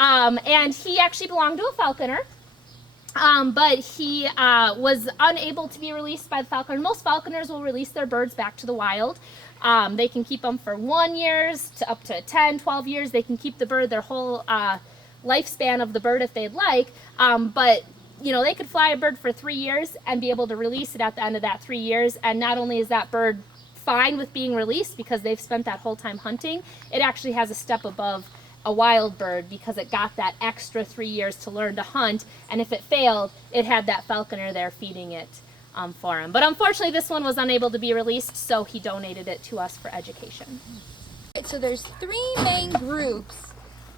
And he actually belonged to a falconer. But he was unable to be released by the falconer. Most falconers will release their birds back to the wild. They can keep them for 1 year to up to 10, 12 years. They can keep the bird their whole lifespan of the bird if they'd like. But you know, they could fly a bird for 3 years and be able to release it at the end of that 3 years. And not only is that bird fine with being released because they've spent that whole time hunting, it actually has a step above a wild bird because it got that extra 3 years to learn to hunt, and if it failed, it had that falconer there feeding it for him. But unfortunately, this one was unable to be released, so he donated it to us for education. So there's 3 main groups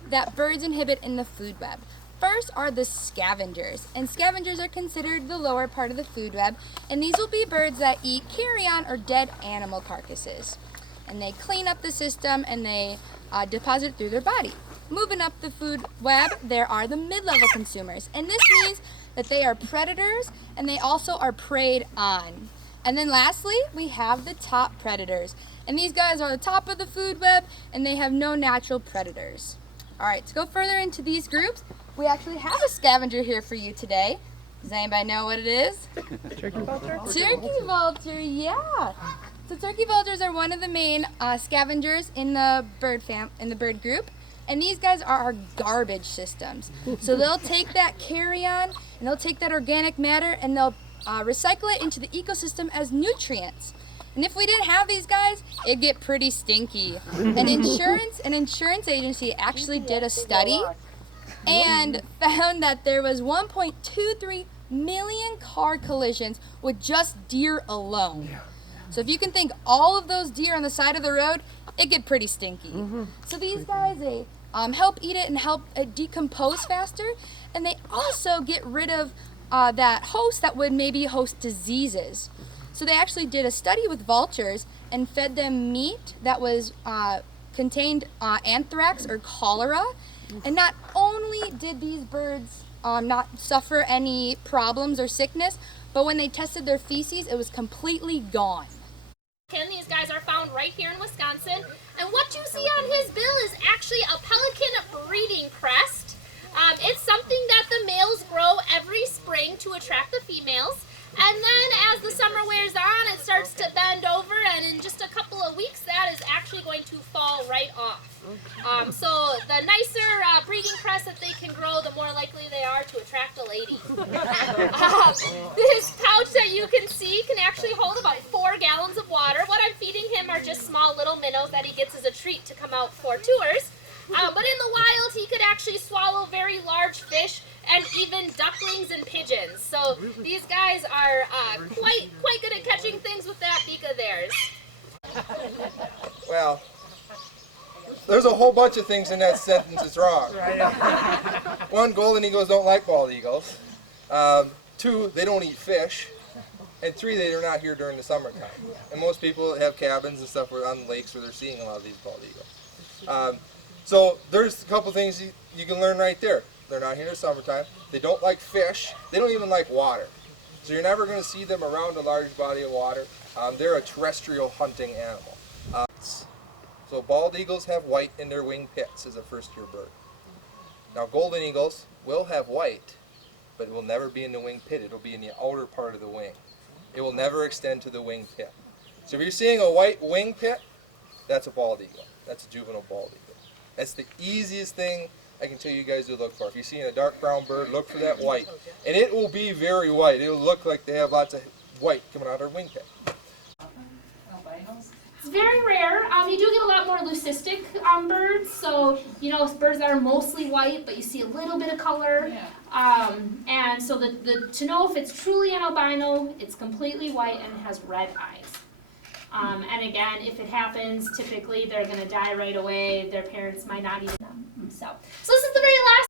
that birds inhibit in the food web. First are the scavengers, and scavengers are considered the lower part of the food web, and these will be birds that eat carrion or dead animal carcasses. And they clean up the system and they deposit through their body. Moving up the food web, there are the mid-level consumers, and this means that they are predators and they also are preyed on. And then lastly, we have the top predators, and these guys are the top of the food web and they have no natural predators. All right, to go further into these groups, we actually have a scavenger here for you today. Does anybody know what it is? Turkey vulture? Turkey vulture, yeah. So turkey vultures are one of the main scavengers in the bird group, and these guys are our garbage systems. So they'll take that carrion and they'll take that organic matter and they'll recycle it into the ecosystem as nutrients. And if we didn't have these guys, it'd get pretty stinky. An insurance agency actually did a study and found that there was 1.23 million car collisions with just deer alone. So if you can think all of those deer on the side of the road, it get pretty stinky. So these guys, they help eat it and help it decompose faster, and they also get rid of that host that would maybe host diseases. So they actually did a study with vultures and fed them meat that was contained anthrax or cholera, and not only did these birds not suffer any problems or sickness, but when they tested their feces, it was completely gone. These guys are found right here in Wisconsin, and what you see on his bill is actually a pelican breeding crest. It's something that the males grow every spring to attract the females, and then as the summer wears on, it starts to bend over, and in just a couple of weeks that is actually going to fall right off. So the nicer breeding crest that they can grow, the more likely they are to attract a lady. This pouch that you can see can actually hold about 4 gallons of water. What I'm feeding him are just small little minnows that he gets as a treat to come out for tours. But in the wild, he could actually swallow very large fish and even ducklings and pigeons. So these guys are quite good at catching things with that beak of theirs. Well, there's a whole bunch of things in that sentence that's wrong. 1, golden eagles don't like bald eagles. 2, they don't eat fish. And 3, they're not here during the summertime. And most people have cabins and stuff on lakes where they're seeing a lot of these bald eagles. So there's a couple things you can learn right there. They're not here in the summertime. They don't like fish. They don't even like water. So you're never going to see them around a large body of water. They're a terrestrial hunting animal. So bald eagles have white in their wing pits as a first-year bird. Now golden eagles will have white, but it will never be in the wing pit. It'll be in the outer part of the wing. It will never extend to the wing pit. So if you're seeing a white wing pit, that's a bald eagle. That's a juvenile bald eagle. That's the easiest thing I can tell you guys to look for. If you're seeing a dark brown bird, look for that white. And it will be very white. It will look like they have lots of white coming out of their wing pit. It's very rare. You do get a lot more leucistic birds, so birds that are mostly white, but you see a little bit of color. And so to know if it's truly an albino, it's completely white and has red eyes. And again, if it happens, typically they're going to die right away. Their parents might not eat them. So this is the very last